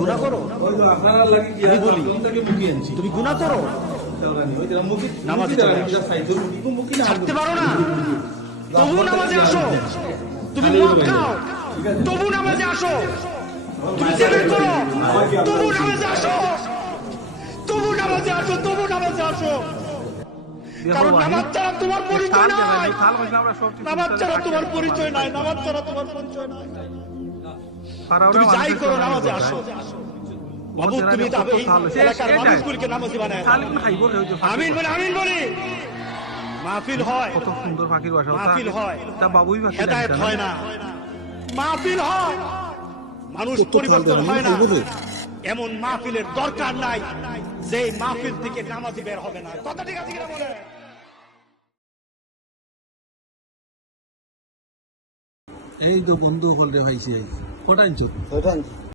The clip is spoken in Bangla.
গুনাহ করো? তুমি গুনাহ করো? নামাজে চলে আসো। থাকতে পারো না, তবু নামাজে আসো। তুমি মদ খাও, তবু নামাজে আসো। তুমি জেনা করো, তবু নামাজে আসো। তবু নামাজে আসো, তবু নামাজে আসো। কারণ নামাজ ছাড়া তোমার পরিচয় নাই। নামাজ ছাড়া তোমার পরিচয় নাই। নামাজ ছাড়া তোমার পরিচয় নাই। তুমি যাই করো, নামাজে আসো। বাবু, তুমি এলাকার মানুষগুলিকে নামাজি বানায়। আমিন বলি, আমিন বলি। মাহফিল হয়, কত সুন্দর পাখির বাসা। মাহফিল হয়, তা বাবুই পাখি হেদায়েত হয় না। মাহফিল হয়, মানুষ পরিবর্তন হয় না। এমন মাহফিলের দরকার নাই যে মাহফিল থেকে নামাজি বের হবে না। কথা ঠিক আছে কিনা বলে? এই তো বন্ধু হল রে ভাইছে কটা ইঞ্চ